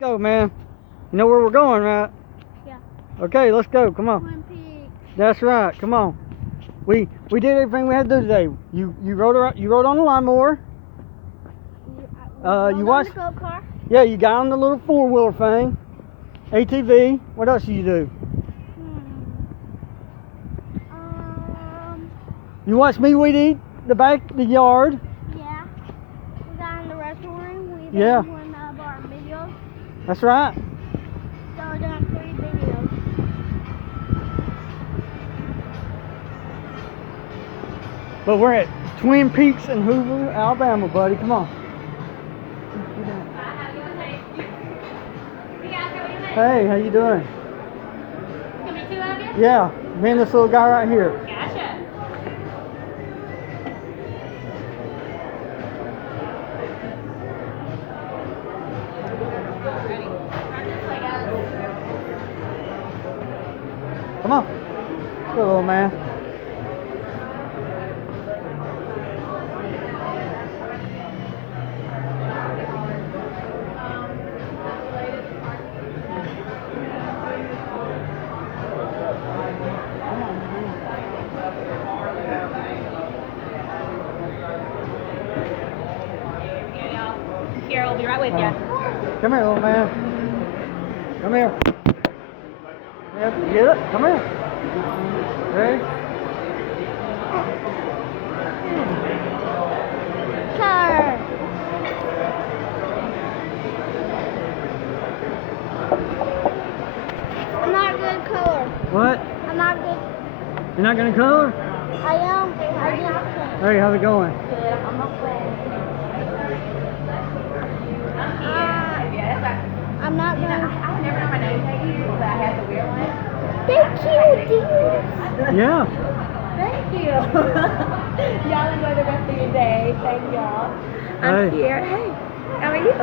Go, man. You know where we're going, right? Yeah. Okay, let's go. Come on. Twin Peaks. That's right. Come on. We did everything we had to do today. You rode on the lawnmower. You watched. The go-kart. Yeah, you got on the little four-wheeler thing. ATV. What else did you do? You watched me weed eat the yard. Yeah. We got in the restaurant. Yeah. One of our videos. That's right. So we're doing 3 videos. But we're at Twin Peaks in Hoover, Alabama, buddy. Come on. Hey, how you doing? Can we 2 of you? Yeah, me and this little guy right here. Gotcha. Come on. Let's go, little man. Here, I'll be right with you. Come here, little man. Come here. Yep, get it. Come here. Ready? Color. I'm not good at color. What? I'm not good. You're not gonna color? I am. I just can't. Hey, how's it going? I'm not playing. I'm not going. I've never known my name tag, but I have to wear one. They're cute, dude. Yeah. Thank you. Y'all enjoy the rest of your day. Thank y'all. I'm Hey. here. Hey, how are you?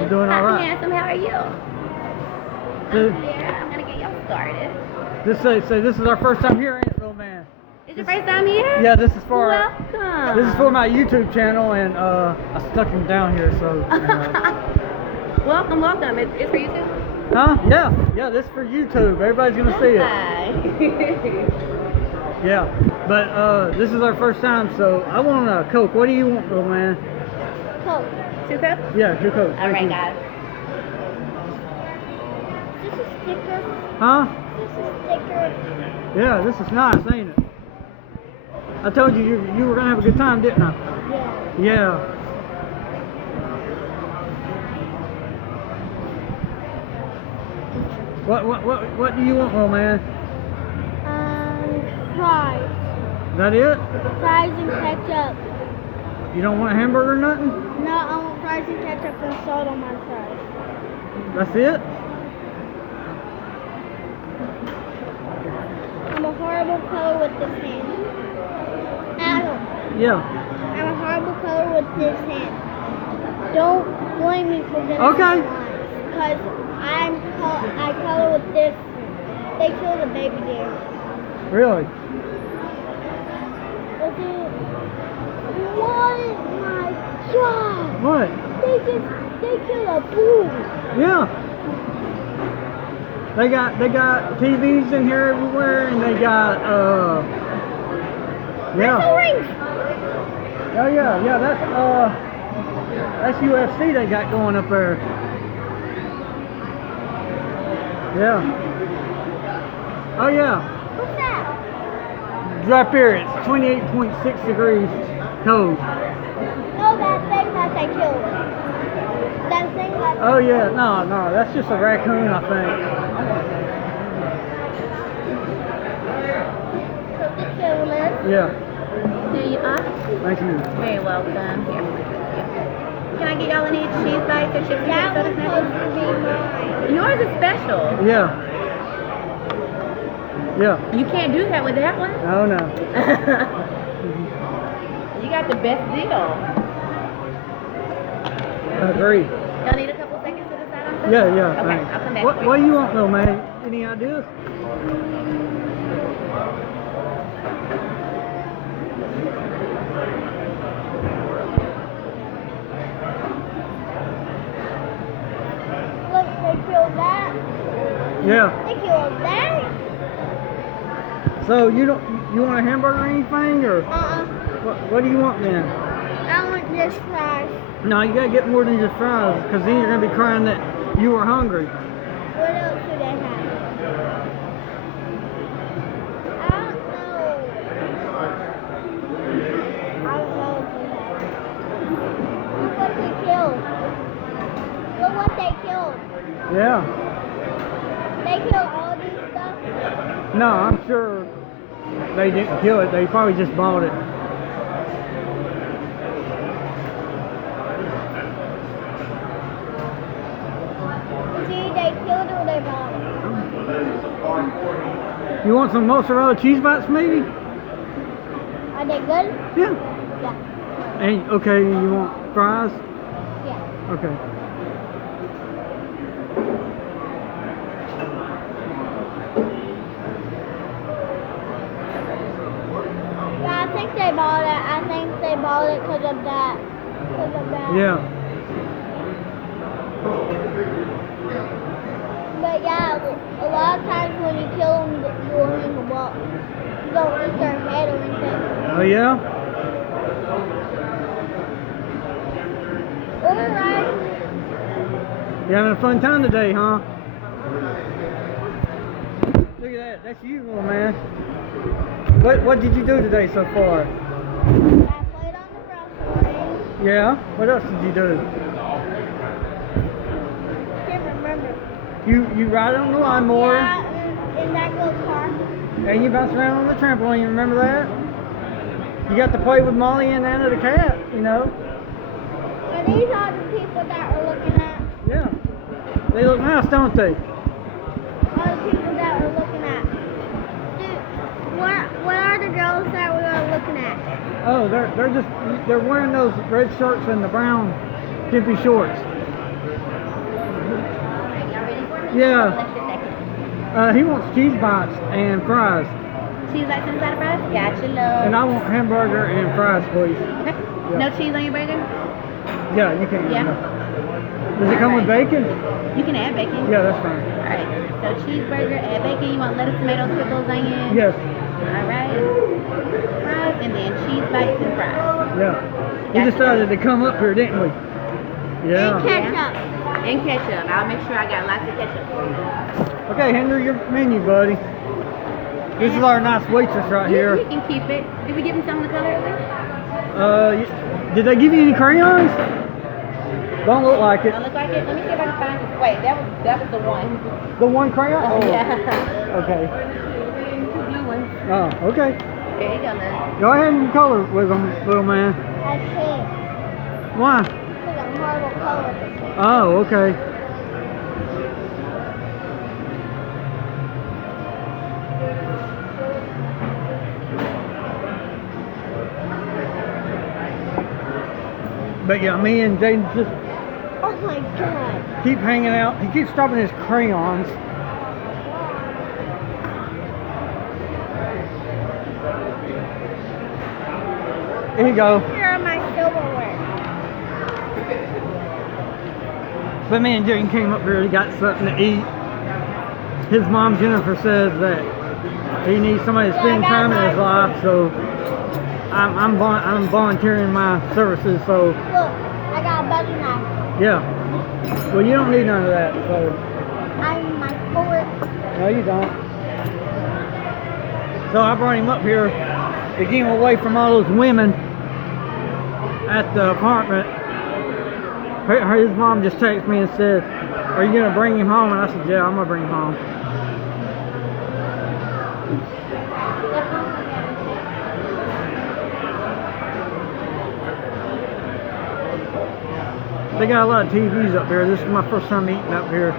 You're doing all Hi, right. handsome. How are you? This, I'm here. I'm gonna get y'all started. this is our first time here, ain't it, little man? Is your first time here? Yeah, this is for Welcome. this is for my YouTube channel, and I stuck him down here, so. Welcome, welcome. It's for you too? Huh? Yeah. This is for YouTube. Everybody's gonna see it. Hi. Yeah, but this is our first time, so I want a Coke. What do you want, little man? Coke. 2 cups? Yeah, 2 Cokes. All Thank right, you. guys. This is a sticker. Huh? This is a sticker. Yeah, this is nice, ain't it? I told you you were gonna have a good time, didn't I? Yeah. Yeah. What do you want, little man? Fries. Is that it? Fries and ketchup. You don't want a hamburger or nothing? No, I want fries and ketchup and salt on my fries. That's it? I'm a horrible color with this hand. Adam, Yeah. I'm a horrible color with this hand. Don't blame me for getting Okay. because I color with this hand. They killed a baby deer. Really? What? My God! What? They killed a bull. Yeah. They got TVs in here everywhere, and they got Wrestle rings. Oh yeah. That's UFC they got going up there. Yeah. Oh yeah. What's that? Right there, it's 28.6 degrees cold. No, that thing that they killed. That thing that. Oh yeah, no, that's just a raccoon, I think. So the killers. Yeah. Here you are. Thank you. Very welcome. Here. Can I get y'all any cheese bites or chips and That was soda supposed sandwiches? to be mine. Yours is special. Yeah. Yeah. You can't do that with that one. Oh no. You got the best deal. I agree. Y'all need a couple seconds to decide on something? Yeah. Okay, Thanks. I'll come back. What do you want, little man? Any ideas? killed that. Yeah. They killed that. So you want a hamburger or anything, or what do you want then? I want just fries. No, you gotta get more than just fries, because then you're gonna be crying that you were hungry. What else do they have? I don't know. I don't know what they have. Look what they killed. Look what they killed. Yeah. They killed all these stuff. No, I'm sure they didn't kill it. They probably just bought it. See, they killed or they bought it. You want some mozzarella cheese bites, maybe? Are they good? Yeah. Yeah. And okay, you want fries? Yeah. Okay. Yeah, I think they bought it. I think they bought it because of that. Yeah. But yeah, a lot of times when you kill them, you don't even walk. You don't eat their head or anything. Oh yeah? Alright. You having a fun time today, huh? Look at that. That's you, little man. What did you do today so far? I played on the wrestling. Yeah? What else did you do? Can't remember. You ride on the lawnmower, Yeah, in that little car. and you bounce around on the trampoline. You remember that? You got to play with Molly and Anna the cat, you know? And these are the people that we're looking at. Yeah. They look nice, don't they? All the people that we're looking at. Dude, what are the girls that we are looking at? Oh, they're wearing those red shirts and the brown skimpy shorts. Yeah. He wants cheese bites and fries. Cheese bites inside of fries? Gotcha, love. And I want hamburger and fries, please. Okay. Yeah. No cheese on your burger? Yeah, you can. Yeah. Does it come with bacon? You can add bacon. Yeah, that's fine. Alright. So cheeseburger, add bacon. You want lettuce, tomatoes, pickles, onions? Yes. Alright. Fries and then cheese bites and fries. Yeah. We decided to come up here, didn't we? Yeah. And ketchup. And ketchup. I'll make sure I got lots of ketchup for you. Okay, Henry, your menu, buddy. This is our nice waitress right You here. can keep it. Did we give him some of the color earlier? Did they give you any crayons? Don't look like it. Don't look like it? Let me see if I can find it. Wait, that was the one. The one crayon? Oh, yeah. Okay. Two blue ones. Oh, okay. There you go, love. Go ahead and color with them, little man. I can't. Why? Because I'm horrible color. Oh, okay. But yeah, me and Jaden just Oh my god. keep hanging out. He keeps dropping his crayons. Here you go. Here are my silverware. But me and Jaden came up here. He got something to eat. His mom Jennifer says that he needs somebody to spend time in his life, so I'm volunteering my services. So Look, I got a butter knife. yeah. Well, you don't need none of that. So I need my fork. no, you don't. So I brought him up here to get him away from all those women at the apartment. His mom just texted me and said, "Are you gonna bring him home?" And I said, "Yeah, I'm gonna bring him home." They got a lot of TVs up here. This is my first time eating up here.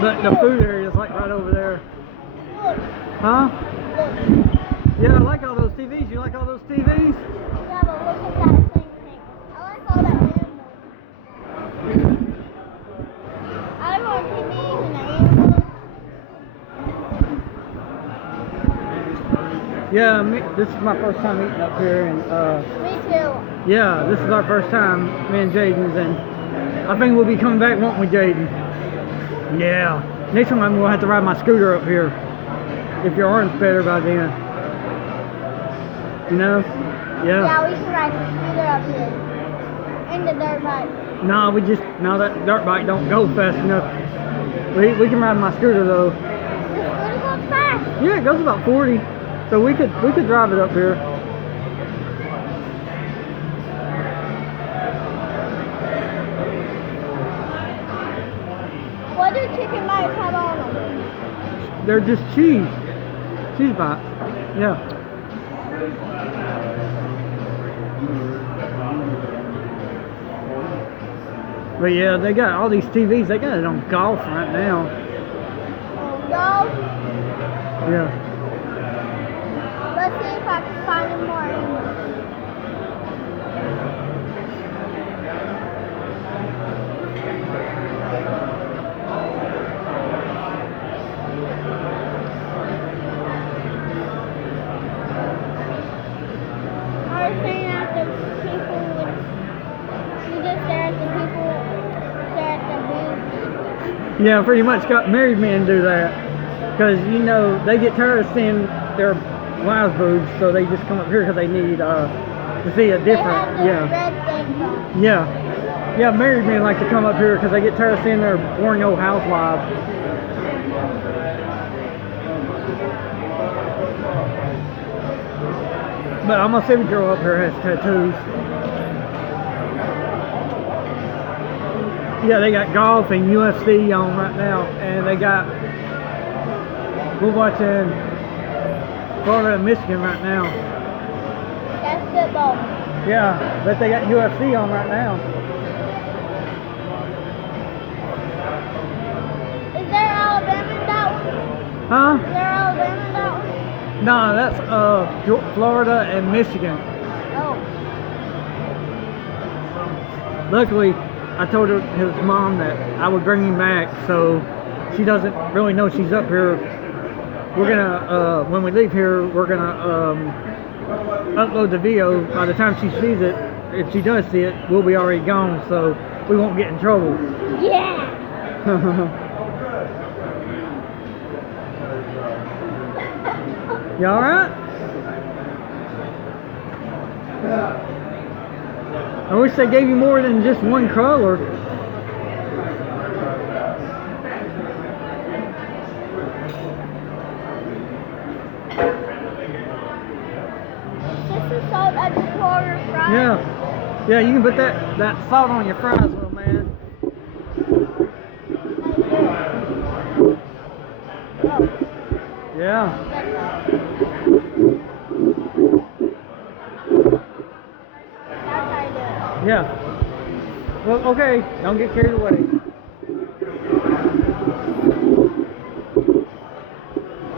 But the food area is like right over there. Look, Huh? look. Yeah, I like all those TVs. You like all those TVs? Yeah, but look at that thing. I like all that animals. I like all the TVs and the animals. Yeah, this is my first time eating up here, and Me too. yeah, this is our first time, me and Jaden's, and I think we'll be coming back, won't we, Jaden? Yeah. Next time I'm gonna have to ride my scooter up here. If your arm's better by then. You know? Yeah. Yeah, we should ride the scooter up here. And the dirt bike. No, that dirt bike don't go fast enough. We can ride my scooter though. The scooter goes fast. Yeah, it goes about 40. So we could drive it up here. What do chicken bites have on them? They're just cheese. Cheese bites. Yeah. But yeah, they got all these TVs. They got it on golf right now. Golf? Yeah. Let's see if I can find them more English. I was saying that the people would, you just stare at the people, stare at the boobs. Yeah, pretty much got married men do that. Because, you know, they get tired of seeing their wives' boobs, so they just come up here because they need to see a different, They have this red thing on. Yeah. Yeah, married men like to come up here because they get tired of seeing their boring old housewives. But almost every girl up here has tattoos. Yeah, they got golf and UFC on right now, and we're watching Florida and Michigan right now. That's football. Yeah, but they got UFC on right now. Is there Alabama in that one? Huh? Is there Alabama in that one? No, that's Florida and Michigan. Oh. Luckily, I told his mom that I would bring him back, so she doesn't really know she's up here. We're gonna, when we leave here, we're gonna upload the video. By the time she sees it, if she does see it, we'll be already gone, so we won't get in trouble. Yeah. You alright? I wish they gave you more than just one color. This is salt at the quarter fries. Yeah. Yeah, you can put that salt on your fries, little man. Oh, Yeah. that's how I do it. Yeah. Well, okay. Don't get carried away.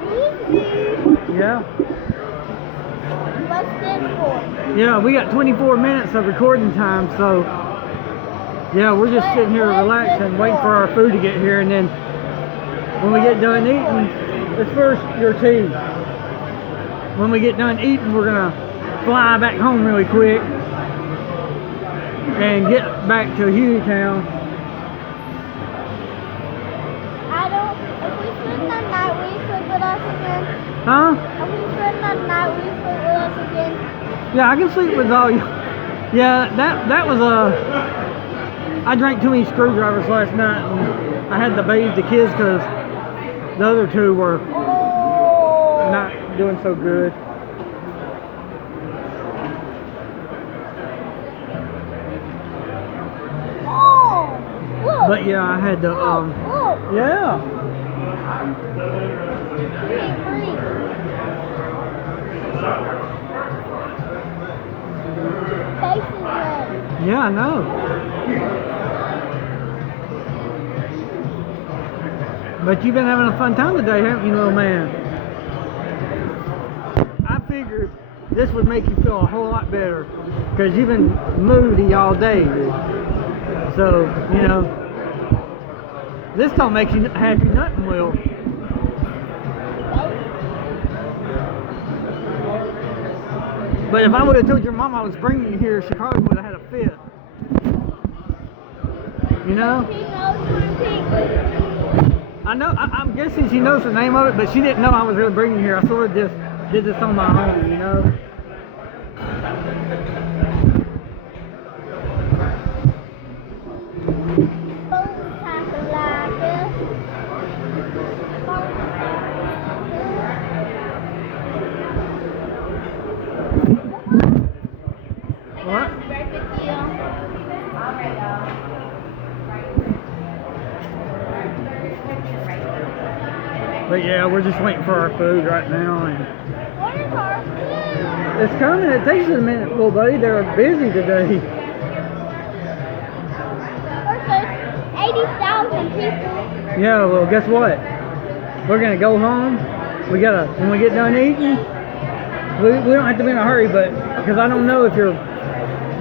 Easy. Yeah. What's this for? Yeah, we got 24 minutes of recording time, so yeah, we're just sitting here relaxing, waiting for our food to get here, and then when we get done eating, it's first your tea. When we get done eating, we're gonna fly back home really quick and get back to Hueytown. If we spend the night, will you sleep with us again? Huh? If we spend the night, will you sleep with us again? Yeah, I can sleep with all you. Yeah, that was I drank too many screwdrivers last night, and I had to bathe the kids because the other two were Oh. not doing so good. Oh. Look. But yeah, I had to Look. yeah. You can't breathe. Face is red. Yeah, I know. But you've been having a fun time today, haven't you, little man? I figured this would make you feel a whole lot better because you've been moody all day. So, you know, this don't make you happy, nothing will. But if I would have told your mom I was bringing you here, she probably would have had a fit. You know? He knows my pink. know. I'm guessing she knows the name of it, but she didn't know I was really bringing here. I sort of just did this on my own, you know. What? But yeah, we're just waiting for our food right now, and What is our food? it's coming. It takes a minute, little buddy. They're busy today. There's 80,000 people. Yeah, well, guess what? We're gonna go home. When we get done eating, we don't have to be in a hurry, but because I don't know if your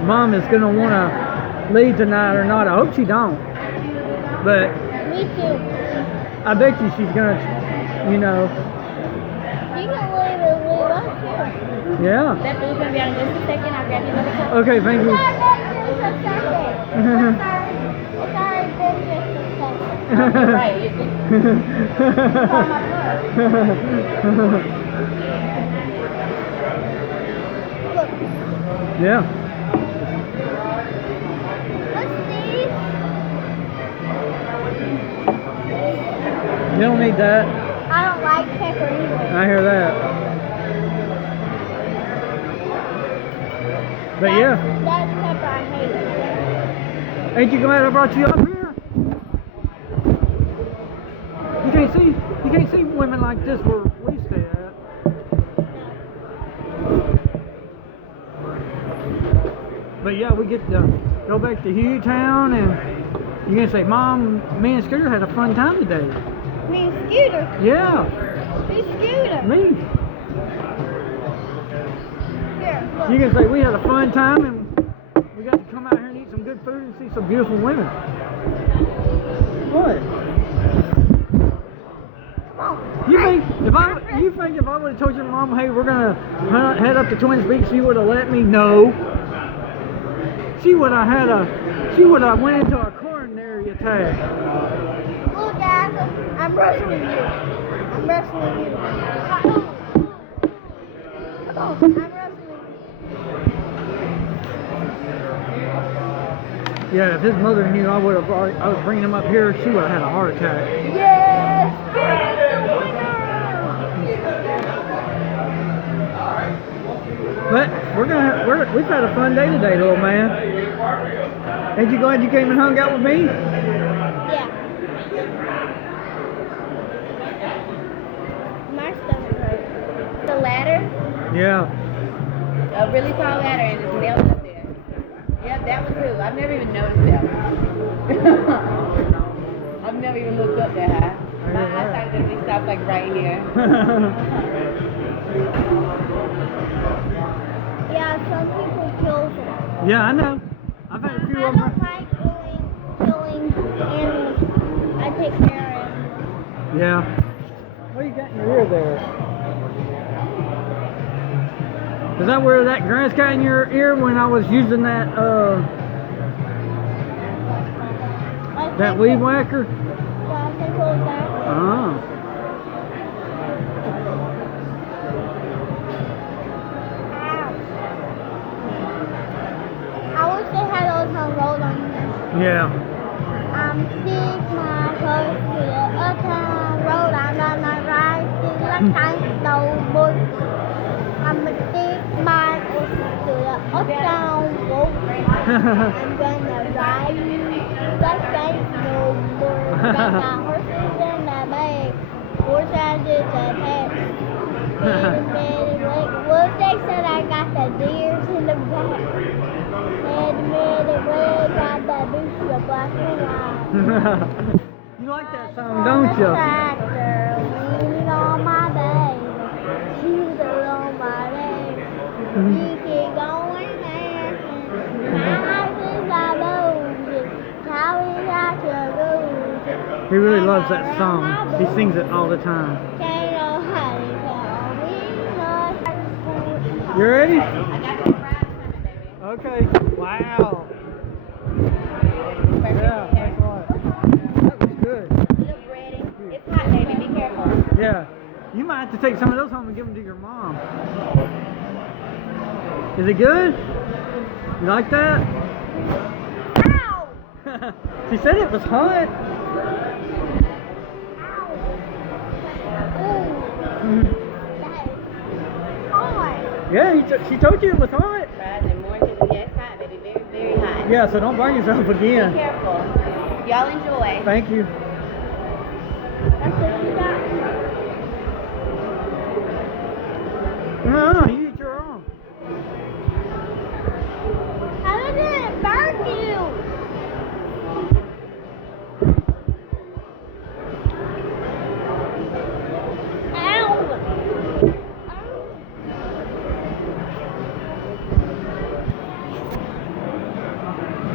mom is gonna want to leave tonight or not. I hope she don't. But Me too. I bet you she's gonna, you know. You can leave it with us here. Yeah. That food's gonna be on in just a second. I'll grab you another cup. Okay, thank you. It's already been just a second. Right. Look, Yeah. what's these? You don't need that. I don't like pepper either. I hear that. But yeah. That's pepper I hate. Ain't you glad I brought you up here? You can't see women like this where we stay at. But yeah, we get to go back to Hugh-town, and you're gonna say, Mom, me and Scooter had a fun time today. Me and Scooter. Yeah, Me Scooter. me. Here, look. You can say we had a fun time, and we got to come out here and eat some good food and see some beautiful women. What? You think if I would have told your mom, hey, we're gonna head up to Twins Beach, she would have let me? No. She would have went into a coronary attack. Look, guys, I'm wrestling you. I'm wrestling you. I'm wrestling you. Yeah, if his mother knew I was bringing him up here, she would have had a heart attack. Yes! Yes! But we've had a fun day today, little man. Ain't you glad you came and hung out with me? Yeah. My stomach hurts. The ladder, Yeah. a really tall ladder, and it's nailed up there. Yep, that one too. I've never even noticed that one. I've never even looked up that high. My eyesight is gonna stop like right here. Yeah, some people kill them. Yeah, I know. I've had a few I of them. don't like killing animals. I take care of them. Yeah. What you got in your ear there? Is that where that grass got in your ear when I was using that weed whacker? Yeah, I think it was that. Oh. I wish they had those on road on here. Yeah. Stick my clothes to the uptown road. I'm on the right to the time, no boy. I'ma stick my clothes to the uptown road. I'm gonna ride the bank no more. Got my horses in the back. Horse I did the pack. Well, they said I got the deers in the back. Got the boots of black and white. You like that song, don't you? Tractor leaning on my baby. She's on my baby. You keep going dancing. My house is all over. How we got to go. He really loves that song. He sings it all the time. Can't nobody tell me nothing. You ready? I got some fries coming, baby. Okay. Wow. Yeah, thanks a lot. That was good. Look, Brady, it's hot. might have to take some of those home and give them to your mom. Is it good? You like that? Ow! She said it was hot. Ooh, Mhm. that is hard. Yeah, she told you it was hot. Right, and more because yeah, it's hot, baby. Very, very hot. Yeah, so don't burn yourself Be again. careful. Y'all enjoy. Thank you. That's what you got. No, you eat your own. How did it burn you? Ow!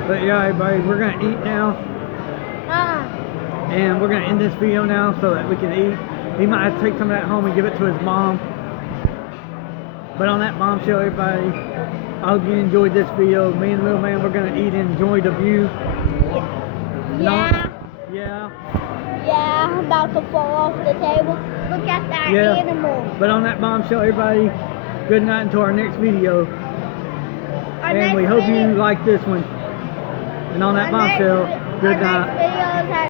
But yeah, everybody, we're gonna eat now. And we're gonna end this video now so that we can eat. He might have to take some of that home and give it to his mom. But on that bombshell, everybody, I hope you enjoyed this video. Me and the little man, we're gonna eat and enjoy the view. Yeah. Yeah. Yeah, I'm about to fall off the table. Look at that Yeah. animal. But on that bombshell, everybody, good night until our next video. Our And next we hope video- you like this one. And on that our next- bombshell, good our night. next video is at